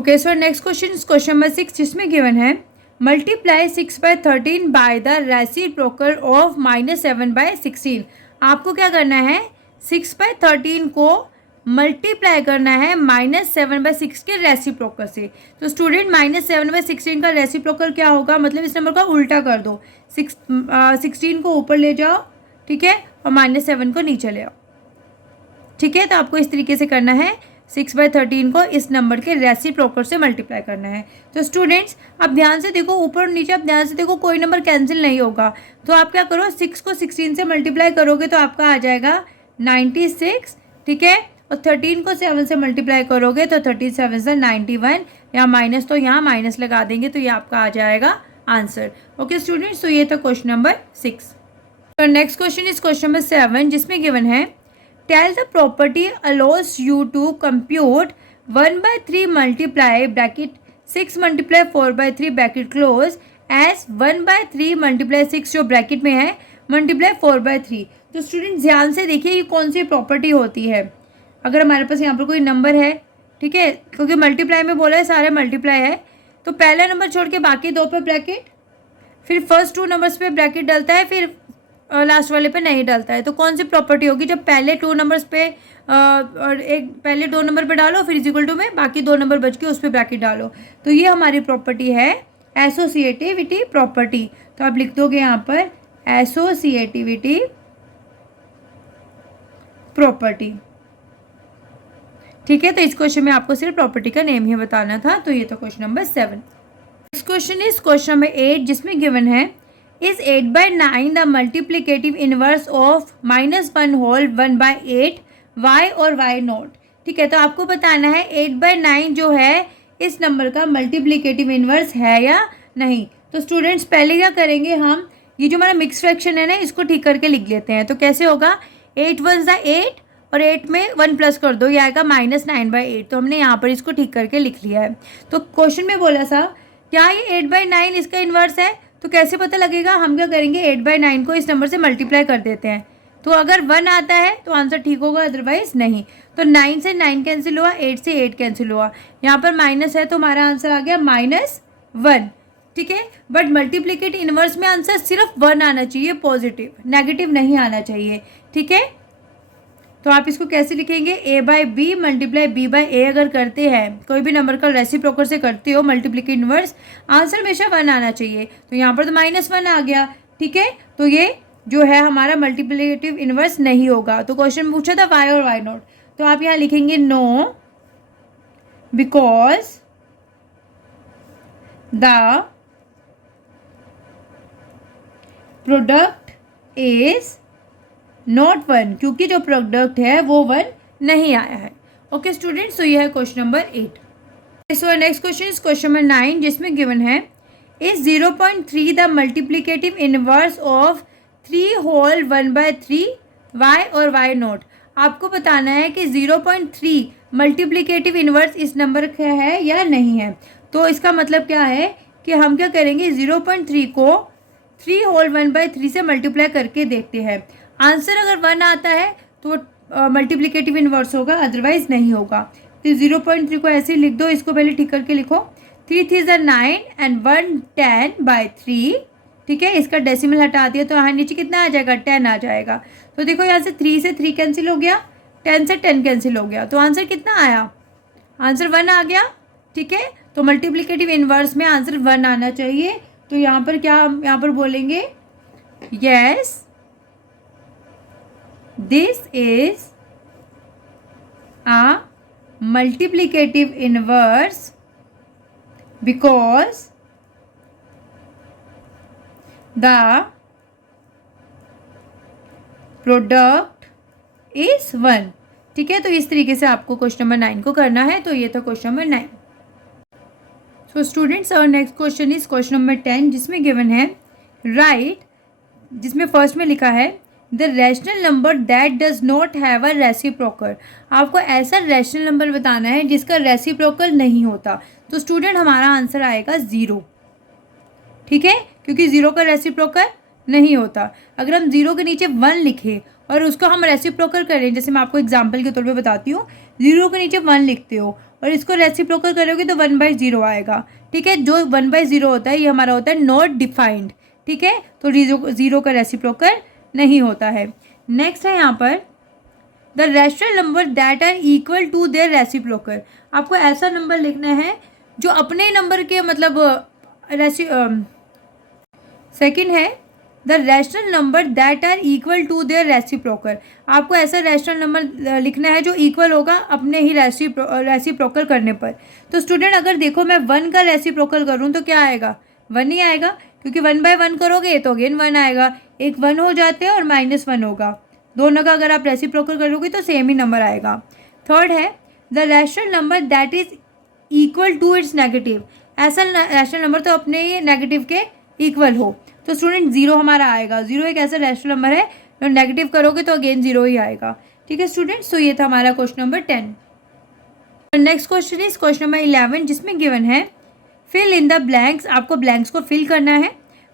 Okay, so next question is question number 6, जिसमें given है multiply 6/13 by the reciprocal of -7/16। आपको क्या करना है, 6/13 को मल्टीप्लाई करना है -7/6 के रेसिप्रोकल से। तो स्टूडेंट -7/16 का रेसिप्रोकल क्या होगा, मतलब इस नंबर का उल्टा कर दो, 16 को ऊपर ले जाओ, ठीक है, और -7 को नीचे ले आओ, ठीक है। तो आपको इस तरीके से करना है, 6/13 को इस नंबर के रेसिप्रोकल से मल्टीप्लाई करना है। तो स्टूडेंट्स अब ध्यान से देखो, ऊपर और नीचे आप ध्यान से देखो, कोई नंबर कैंसिल नहीं होगा। तो आप क्या करो, 6 को 16 से मल्टीप्लाई करोगे तो आपका आ जाएगा 96, ठीक है, और 13 को 7 से मल्टीप्लाई करोगे तो 37 से 91, यहाँ माइनस तो यहाँ माइनस लगा देंगे तो ये आपका आ जाएगा आंसर। ओके स्टूडेंट्स, तो ये था क्वेश्चन नंबर 6। तो next question is question number 7, जिसमें गिवन है tell the property allows you to compute 1/3 multiply bracket 6 multiply 4/3 bracket close as 1/3 multiply 6 जो ब्रैकेट में है मल्टीप्लाई 4/3। तो स्टूडेंट ध्यान से देखिए ये कौन सी प्रॉपर्टी होती है। अगर हमारे पास यहाँ पर कोई नंबर है, ठीक है, क्योंकि मल्टीप्लाई में बोला है सारे मल्टीप्लाई है, तो पहला नंबर छोड़ के बाकी दो पे ब्रैकेट, फिर फर्स्ट 2 नंबर्स पे ब्रैकेट डलता है, फिर लास्ट वाले पे नहीं डलता है। तो कौन सी प्रॉपर्टी होगी, जब पहले 2 नंबर्स पे और एक पहले 2 नंबर पे डालो, फिर इक्वल टू में बाकी 2 नंबर बच के उस पर ब्रैकेट डालो। तो ये हमारी प्रॉपर्टी है एसोसिएटिविटी प्रॉपर्टी। तो आप लिख दोगे यहाँ पर एसोसिएटिविटी प्रॉपर्टी, ठीक है। तो इस क्वेश्चन में आपको सिर्फ प्रॉपर्टी का नेम ही बताना था। तो ये तो question number 7। Next question is question number 8, जिसमें गिवन है is 8/9 the multiplicative inverse of -1 whole 1/8 y और वाई नॉट, ठीक है। तो आपको बताना है 8/9 जो है इस नंबर का मल्टीप्लिकेटिव इनवर्स है या नहीं। तो स्टूडेंट्स पहले क्या करेंगे, हम ये जो हमारा मिक्स फ्रैक्शन है ना, इसको ठीक करके लिख लेते हैं। तो कैसे होगा, 8 1 8 और 8 में 1 प्लस कर दो, ये आएगा -9/8। तो हमने यहाँ पर इसको ठीक करके लिख लिया है। तो क्वेश्चन में बोला था क्या ये 8/9 इसका इन्वर्स है, तो कैसे पता लगेगा, हम क्या करेंगे 8/9 को इस नंबर से मल्टीप्लाई कर देते हैं। तो अगर 1 आता है तो आंसर ठीक होगा, अदरवाइज नहीं। तो 9 से 9 कैंसिल हुआ, 8 से 8 कैंसिल हुआ, यहाँ पर माइनस है तो हमारा आंसर आ गया -1, ठीक है। बट मल्टीप्लिकेट इनवर्स में आंसर सिर्फ 1 आना चाहिए, पॉजिटिव, नेगेटिव नहीं आना चाहिए, ठीक है। तो आप इसको कैसे लिखेंगे, a/b मल्टीप्लाई b/a अगर करते हैं, कोई भी नंबर का रेसिप्रोकल से करते हो मल्टीप्लिकेट इनवर्स, आंसर हमेशा 1 आना चाहिए। तो यहाँ पर तो -1 आ गया, ठीक है। तो ये जो है हमारा मल्टीप्लिकेटिव इनवर्स नहीं होगा। तो क्वेश्चन में पूछा था वाई और वाई नॉट, तो आप यहाँ लिखेंगे no because the product is not 1, क्योंकि जो प्रोडक्ट है वो 1 नहीं आया है। ओके स्टूडेंट्स, तो ये है question number 8। So next question is question number 9, जिसमें गिवन है is 0.3 the multiplicative inverse of 3 whole 1/3 y और वाई नॉट। आपको बताना है कि 0.3 मल्टीप्लिकेटिव इनवर्स इस नंबर का है या नहीं है। तो इसका मतलब क्या है कि हम क्या करेंगे, 0.3 को 3 होल 1/3 से मल्टीप्लाई करके देखते हैं। आंसर अगर 1 आता है तो मल्टीप्लिकेटिव इनवर्स होगा, अदरवाइज नहीं होगा। तो 0.3 को ऐसे लिख दो, इसको पहले ठीक करके लिखो, 3 3 9 एंड 1 10/3, ठीक है। इसका डेसिमल हटा दिया तो यहाँ नीचे कितना आ जाएगा, 10 आ जाएगा। तो देखो यहाँ से 3 से 3 कैंसिल हो गया, 10 से 10 कैंसिल हो गया, तो आंसर कितना आया, आंसर 1 आ गया, ठीक है। तो मल्टीप्लिकेटिव इनवर्स में आंसर 1 आना चाहिए। तो यहाँ पर क्या, हम यहाँ पर बोलेंगे yes this is a multiplicative inverse because the product is 1, ठीक है। तो इस तरीके से आपको क्वेश्चन नंबर 9 को करना है। तो ये था क्वेश्चन नंबर 9। सो स्टूडेंट्स, और next question is question number 10, जिसमें गिवन है राइट, जिसमें फर्स्ट में लिखा है the rational number that does not have a reciprocal. आपको ऐसा रैशनल नंबर बताना है जिसका रेसिप्रोकल नहीं होता। तो स्टूडेंट हमारा आंसर आएगा 0, ठीक है, क्योंकि 0 का रेसिप्रोकल नहीं होता। अगर हम 0 के नीचे 1 लिखें और उसको हम रेसिप्रोकल करें, जैसे मैं आपको एग्जांपल के तौर पे बताती हूँ, 0 के नीचे 1 लिखते हो और इसको रेसिप्रोकल करोगे तो 1/0 आएगा। ठीक है, जो 1/0 होता है ये हमारा होता है नॉट डिफाइंड। ठीक है, तो जीरो का रेसिप्रोकल नहीं होता है। नेक्स्ट है यहाँ पर the rational number that are equal to their reciprocal. आपको ऐसा नंबर लिखना है जो अपने नंबर के मतलब सेकंड है the rational number that are equal to their reciprocal. आपको ऐसा रैशनल नंबर लिखना है जो इक्वल होगा अपने ही रेसिप्रोकल करने पर। तो स्टूडेंट अगर देखो मैं 1 का रेसिप्रोकल करूँ तो क्या आएगा, 1 ही आएगा, क्योंकि 1/1 करोगे तो अगेन 1 आएगा। एक 1 हो जाते हैं और -1 होगा, दोनों का अगर आप रेसिप्रोकल करोगे तो सेम ही नंबर आएगा। थर्ड है the rational number that is equal to its negative. ऐसा रैशनल नंबर तो अपने ही नेगेटिव के इक्वल हो। तो स्टूडेंट 0 हमारा आएगा। 0 एक ऐसा रैशनल नंबर है जो नेगेटिव करोगे तो अगेन 0 ही आएगा। ठीक है स्टूडेंट्स, तो ये था हमारा question number 10। Next question is question number 11 जिसमें गिवन है फिल इन द ब्लैंक्स। आपको ब्लैंक्स को फिल करना है।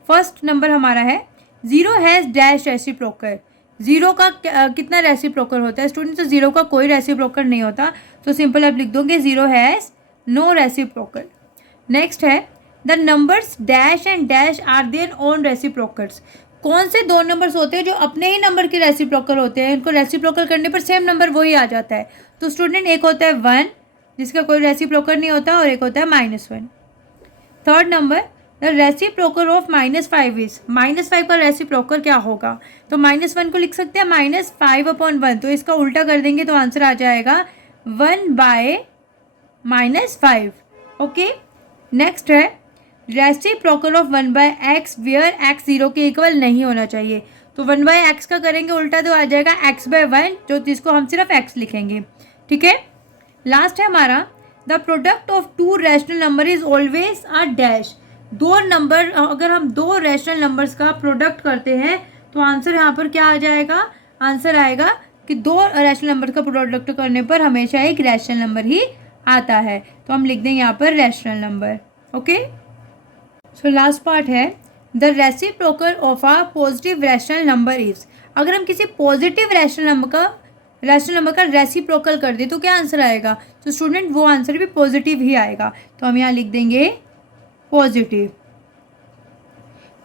फर्स्ट नंबर हमारा है 0 हैज़ डैश रेसिप्रोकल। 0 का कितना रेसिप्रोकल होता है स्टूडेंट? तो 0 का कोई रेसिप्रोकल नहीं होता, तो सिंपल आप लिख दोगे 0 हैज़ नो रेसिप्रोकल। नेक्स्ट है the numbers dash and dash are their own reciprocals. कौन से दो नंबर्स होते हैं जो अपने ही नंबर के रेसिप्रोकल होते हैं? इनको रेसिप्रोकल करने पर सेम नंबर वही आ जाता है। तो स्टूडेंट एक होता है 1 जिसका कोई रेसिप्रोकल नहीं होता और एक होता है -1। Third number the reciprocal of -5 is. -5 का रेसिप्रोकल क्या होगा? तो -1 को लिख सकते हैं -5/1, तो इसका उल्टा कर देंगे तो आंसर आ जाएगा 1/-5। ओके, नेक्स्ट है reciprocal of 1/x where x 0 के इक्वल नहीं होना चाहिए। तो 1/x का करेंगे उल्टा तो आ जाएगा x/1, जो जिसको हम सिर्फ x लिखेंगे। ठीक है, लास्ट है हमारा the product of 2 rational number is always a dash. दो नंबर, अगर हम 2 रैशनल नंबर्स का प्रोडक्ट करते हैं तो आंसर यहाँ पर क्या आ जाएगा? आंसर आएगा कि 2 रैशनल नंबर का प्रोडक्ट करने पर हमेशा एक रैशनल नंबर ही आता है, तो हम लिख देंगे यहाँ पर rational number. Okay, so last part है the reciprocal of a positive rational number is. अगर हम किसी पॉजिटिव रैशनल नंबर का रेसिप्रोकल कर दे तो क्या आंसर आएगा? तो स्टूडेंट वो आंसर भी पॉजिटिव ही आएगा, तो हम यहाँ लिख देंगे positive.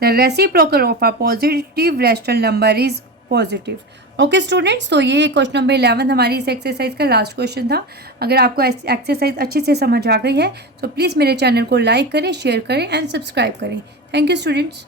The reciprocal of a positive rational number is positive. Okay students, तो ये क्वेश्चन नंबर 11 हमारी इस एक्सरसाइज का लास्ट क्वेश्चन था। अगर आपको एक्सरसाइज अच्छे से समझ आ गई है तो प्लीज़ मेरे चैनल को लाइक करें, शेयर करें एंड सब्सक्राइब करें। Thank you students.